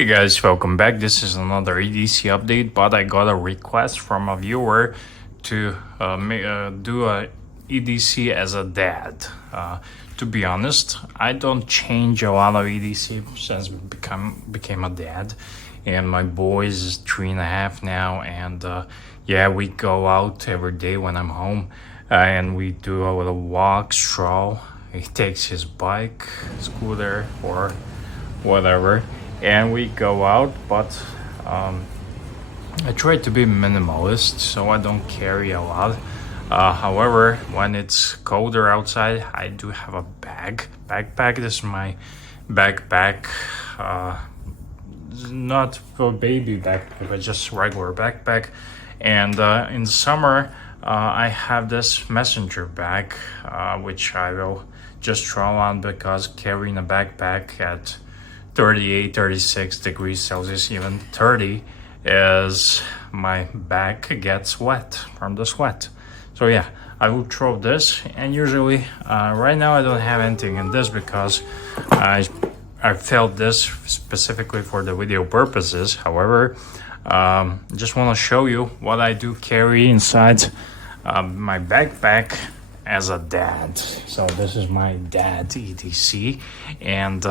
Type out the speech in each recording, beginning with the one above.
Hey guys, welcome back. This is another EDC update, but I got a request from a viewer to do a EDC as a dad. To be honest, I don't change a lot of EDC since became a dad, and my boy is 3.5 now, and yeah, we go out every day when I'm home, and we do a little walk, stroll. He takes his bike, scooter, or whatever, and we go out, but I try to be minimalist, so I don't carry a lot. However, when it's colder outside, I do have a backpack. This is my backpack, not for baby backpack, but just regular backpack. And in summer, I have this messenger bag, which I will just throw on, because carrying a backpack at 38, 36 degrees Celsius, even 30, is my back gets wet from the sweat. So yeah, I will throw this, and usually right now I don't have anything in this because I filled this specifically for the video purposes. However, just want to show you what I do carry inside my backpack as a dad. So this is my dad EDC, and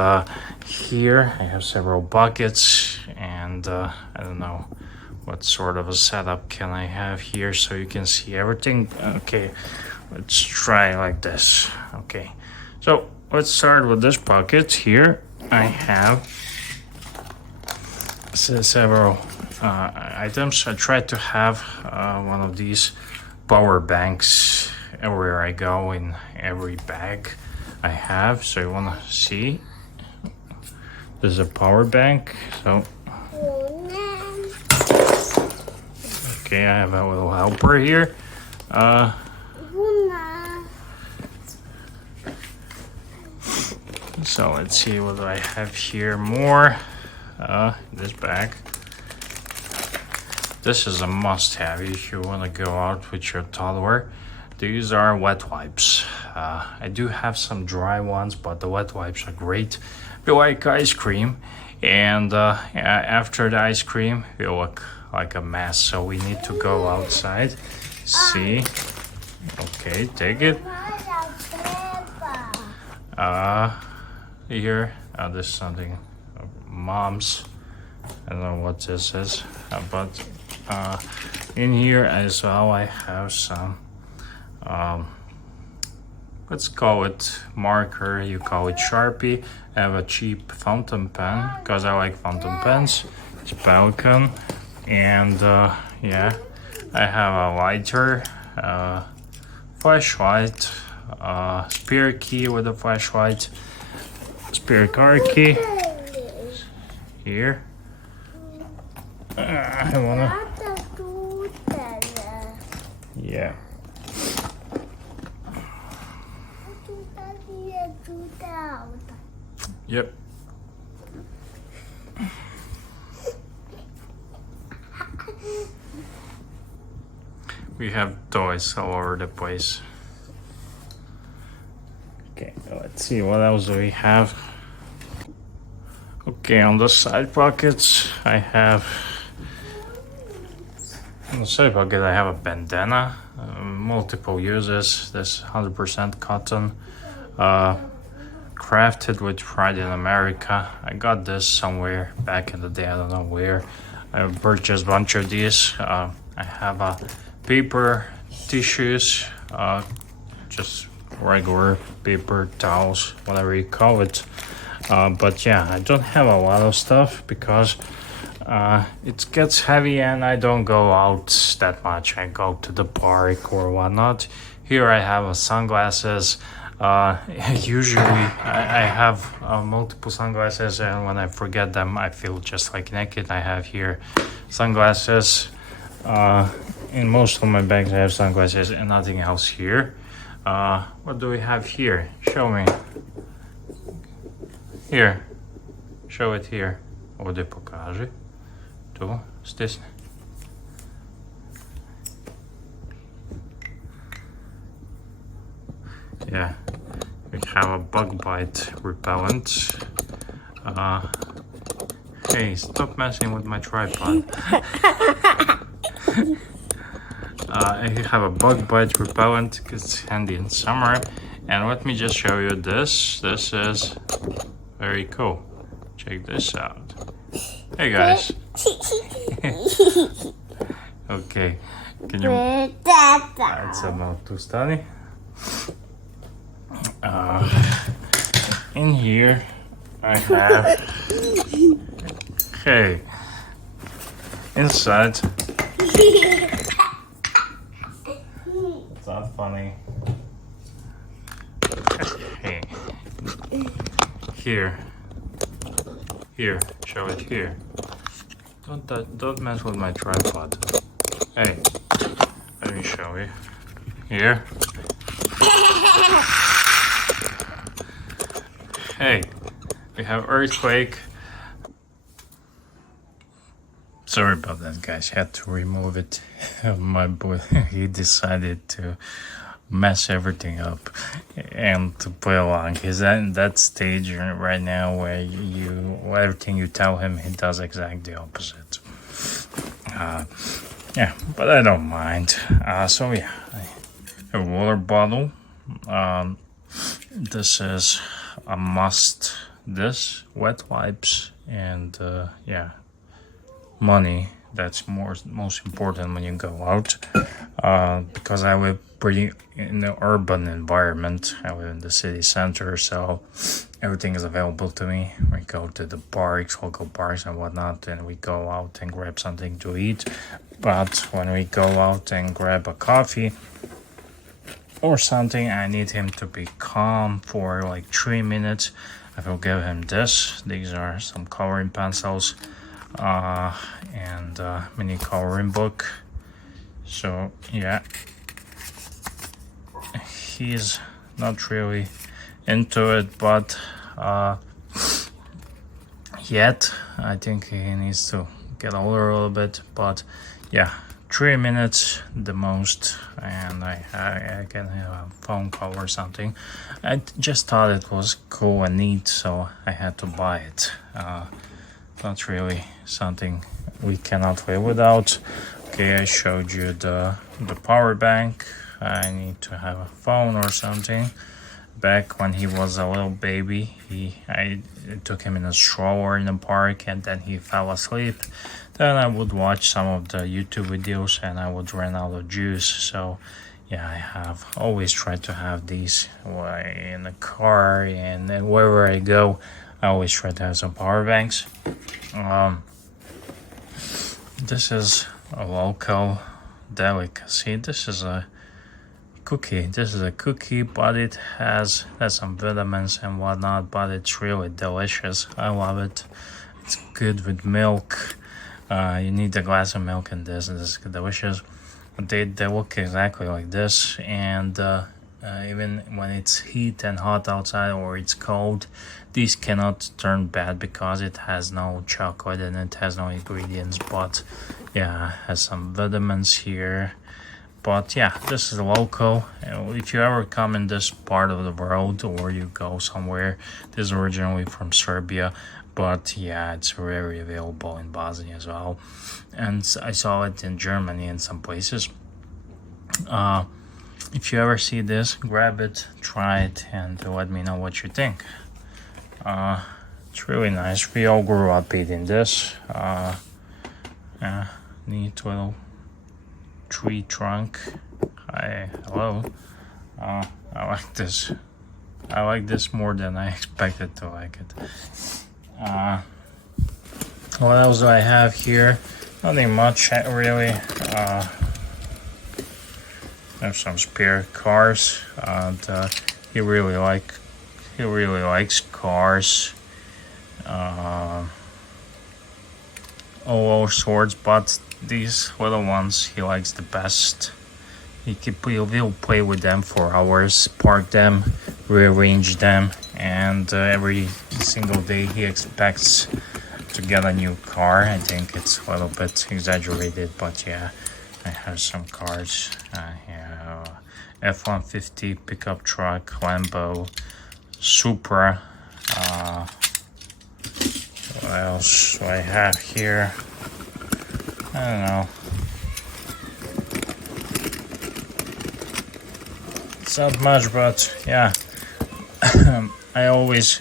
here I have several buckets, and I don't know what sort of a setup can I have here so you can see everything. Okay, let's try like this. Okay, so let's start with this bucket. Here I have several items. I try to have one of these power banks everywhere I go, in every bag I have. So you want to see, there's a power bank. So okay, I have a little helper here. So let's see, what do I have here more. This bag. This is a must-have if you want to go out with your toddler. These are wet wipes. I do have some dry ones, but the wet wipes are great. We like ice cream, and after the ice cream, we look like a mess, so we need to go outside. See? Okay, take it. Here, there's something. Mom's. I don't know what this is, but in here as well, I have some. Let's call it marker, you call it Sharpie. I have a cheap fountain pen because I like fountain pens. It's Falcon, and yeah, I have a lighter, flashlight, spare key with a flashlight, spare car key here. I wanna, yeah. Yep. We have toys all over the place. Okay, let's see, what else do we have? Okay, on the side pockets, I have, on the side pocket I have a bandana, multiple uses. This 100% cotton, crafted with pride in America. I got this somewhere back in the day, I don't know where. I purchased a bunch of these. I have a paper tissues, just regular paper towels, whatever you call it. But yeah, I don't have a lot of stuff because it gets heavy and I don't go out that much. I go to the park or whatnot. Here I have sunglasses. Usually I have multiple sunglasses, and when I forget them I feel just like naked. I have here sunglasses. In most of my bags I have sunglasses and nothing else here. What do we have here? Show me. Here. Show it here. Ovdje pokaži. Tu, stisni. Yeah, we have a bug bite repellent. Hey, stop messing with my tripod. I have a bug bite repellent because it's handy in summer. And let me just show you this. This is very cool. Check this out. Hey guys. Okay. Can you... It's not too stunning. In here I have... Okay. Inside... It's not funny. Hey. Here. Here. Show it here. Don't mess with my tripod. Hey. Let me show you. Here. Hey. We have earthquake. Sorry about that, guys. Had to remove it. My boy, he decided to mess everything up and to play along. He's in that stage right now where everything you tell him, he does exactly the opposite. Yeah, but I don't mind. So yeah, a water bottle. This is a must. This wet wipes and yeah, money. That's most important when you go out, because I live pretty in the urban environment. I live in the city center, so everything is available to me. We go to the parks, local parks and whatnot, and we go out and grab something to eat. But when we go out and grab a coffee or something, I need him to be calm for like 3 minutes. I will give him this. These are some coloring pencils. And mini coloring book. So yeah, he's not really into it, but yet I think he needs to get older a little bit. But yeah, 3 minutes the most, and I can have a phone call or something. I just thought it was cool and neat, so I had to buy it. Not really something we cannot live without. Okay, I showed you the power bank. I need to have a phone or something. Back when he was a little baby, I took him in a stroller in the park, and then he fell asleep. Then I would watch some of the YouTube videos and I would run out of juice. So yeah, I have always tried to have these in the car, and wherever I go, I always try to have some power banks. This is a local delicacy. This is a cookie. This is a cookie, but it has some vitamins and whatnot, but it's really delicious. I love it. It's good with milk. You need a glass of milk in this, and this is delicious. They look exactly like this, and even when it's heat and hot outside or it's cold, these cannot turn bad because it has no chocolate and it has no ingredients. But yeah, it has some vitamins here. But yeah, this is local. If you ever come in this part of the world or you go somewhere, this is originally from Serbia, but yeah, it's very available in Bosnia as well, and I saw it in Germany in some places. If you ever see this, grab it, try it, and let me know what you think. It's really nice. We all grew up eating this. Yeah, neat little tree trunk. Hello. I like this. I like this more than I expected to like it. What else do I have here? Nothing much, really. There's some spare cars, and he really likes cars, all sorts, but these little ones he likes the best. He'll play with them for hours, park them, rearrange them, and every single day he expects to get a new car. I think it's a little bit exaggerated, but yeah, I have some cars. F-150 pickup truck, Lambo, Supra, What else do I have here? I don't know. It's not much, but yeah. I always,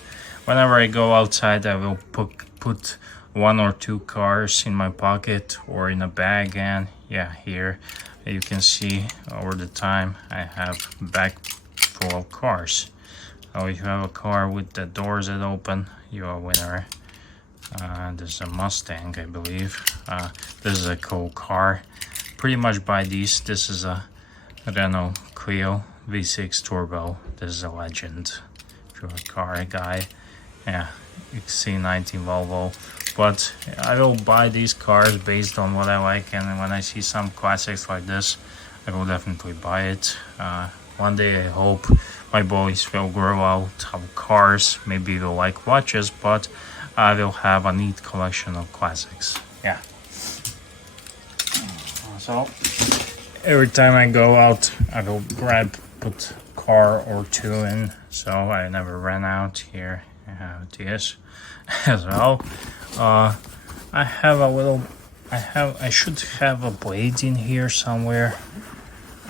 whenever I go outside, I will put 1 or 2 cars in my pocket or in a bag, and yeah, here you can see over the time I have a bag full of cars. So if you have a car with the doors that open, you're a winner. This is a Mustang, I believe. This is a cool car. Pretty much buy these. This is a Renault Clio V6 Turbo. This is a legend. If you're a car guy, yeah, XC90 Volvo. But I will buy these cars based on what I like, and when I see some classics like this, I will definitely buy it. One day I hope my boys will grow out of cars. Maybe they'll like watches, but I will have a neat collection of classics. Yeah. So every time I go out, I will put car or 2 in, so I never ran out. Here I have this as well. I have a little. I should have a blade in here somewhere.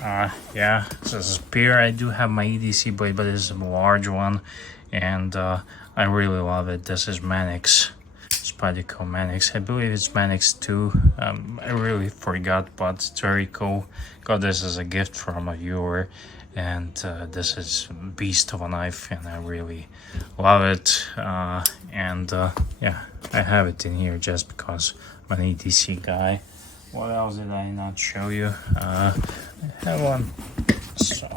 Yeah, this is a spear. I do have my EDC blade, but it's a large one, and I really love it. This is Manix, Spydico Manix. I believe it's Manix 2. I really forgot, but it's very cool. Got this as a gift from a viewer, and this is beast of a knife, and I really love it. Yeah, I have it in here just because I'm an EDC guy. What else did I not show you? I have one. So,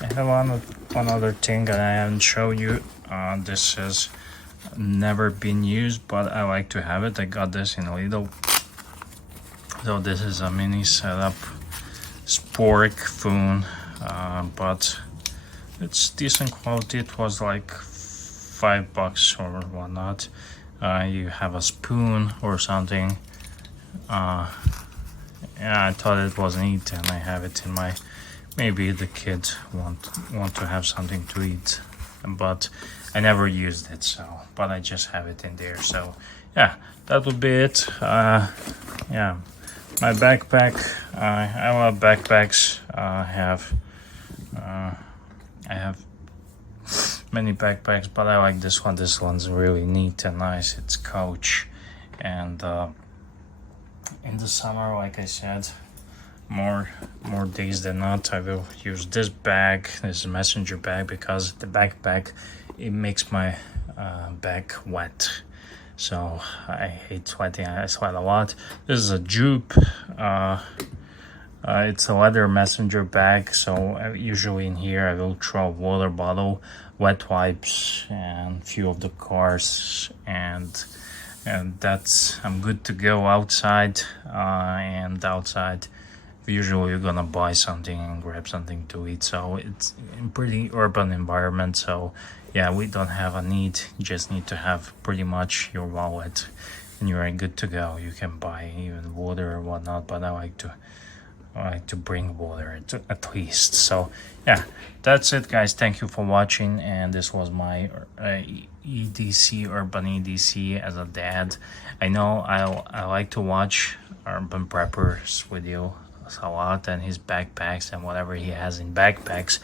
I have one other thing that I haven't shown you. This has never been used, but I like to have it. I got this in Lidl. So this is a mini setup spork phone, but it's decent quality. It was like $5 or whatnot. You have a spoon or something. Yeah, I thought it was neat, and I have it in my. Maybe the kids want to have something to eat, but I never used it. So, but I just have it in there. So, yeah, that would be it. Yeah, my backpack. I love backpacks. I have many backpacks, but I like this one. This one's really neat and nice. It's Coach, and in the summer, like I said, more days than not, I will use this bag, this messenger bag, because the backpack, it makes my bag wet. So I hate sweating. I sweat a lot. This is a Jupe. It's a leather messenger bag, so usually in here I will throw a water bottle, wet wipes, and a few of the cars, and that's, I'm good to go outside. And outside, usually you're gonna buy something and grab something to eat, so it's in pretty urban environment. So yeah, we don't have a need. You just need to have pretty much your wallet, and you're good to go. You can buy even water or whatnot, but I like to bring water at least. So yeah, that's it, guys. Thank you for watching, and this was my EDC, urban EDC as a dad. I know I like to watch Urban Preppers video a lot, and his backpacks and whatever he has in backpacks,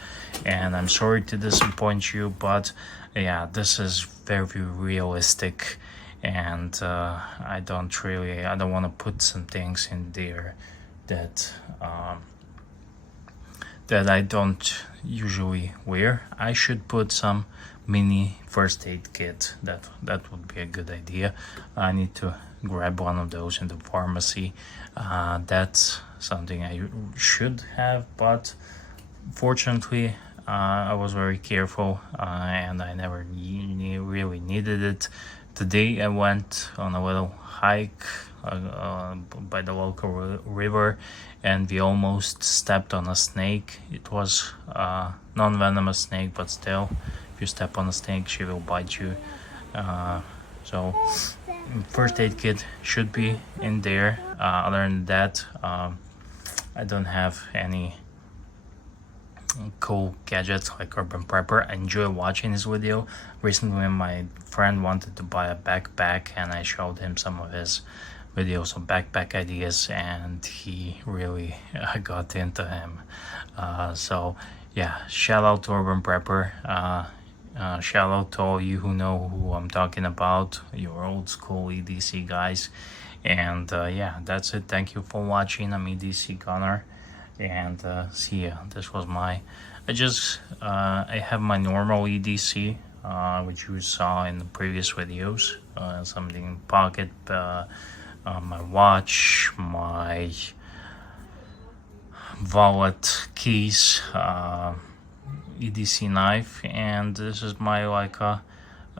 and I'm sorry to disappoint you, but yeah, this is very realistic, and I don't want to put some things in there that I don't usually wear. I should put some mini first aid kit. That would be a good idea. I need to grab one of those in the pharmacy. That's something I should have, but fortunately I was very careful, and I never really needed it. Today I went on a little hike by the local river, and we almost stepped on a snake. It was a non-venomous snake, but still, if you step on a snake, she will bite you. So first aid kit should be in there. Other than that, I don't have any cool gadgets like Urban Prepper. I enjoy watching his video. Recently my friend wanted to buy a backpack and I showed him some of his videos of backpack ideas, and he really got into him. So yeah, shout out to Urban Prepper. Shout out to all you who know who I'm talking about, your old school EDC guys. And yeah, that's it. Thank you for watching. I'm EDC Gunner, and see ya. This was my I have my normal EDC, which you saw in the previous videos. Something in pocket, my watch, my wallet, keys, EDC knife, and this is my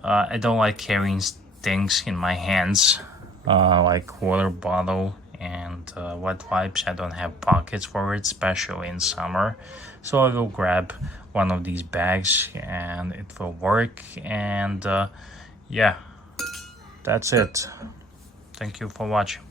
I don't like carrying things in my hands, like water bottle and wet wipes. I don't have pockets for it, especially in summer, so I will grab one of these bags and it will work. And yeah, that's it. Thank you for watching.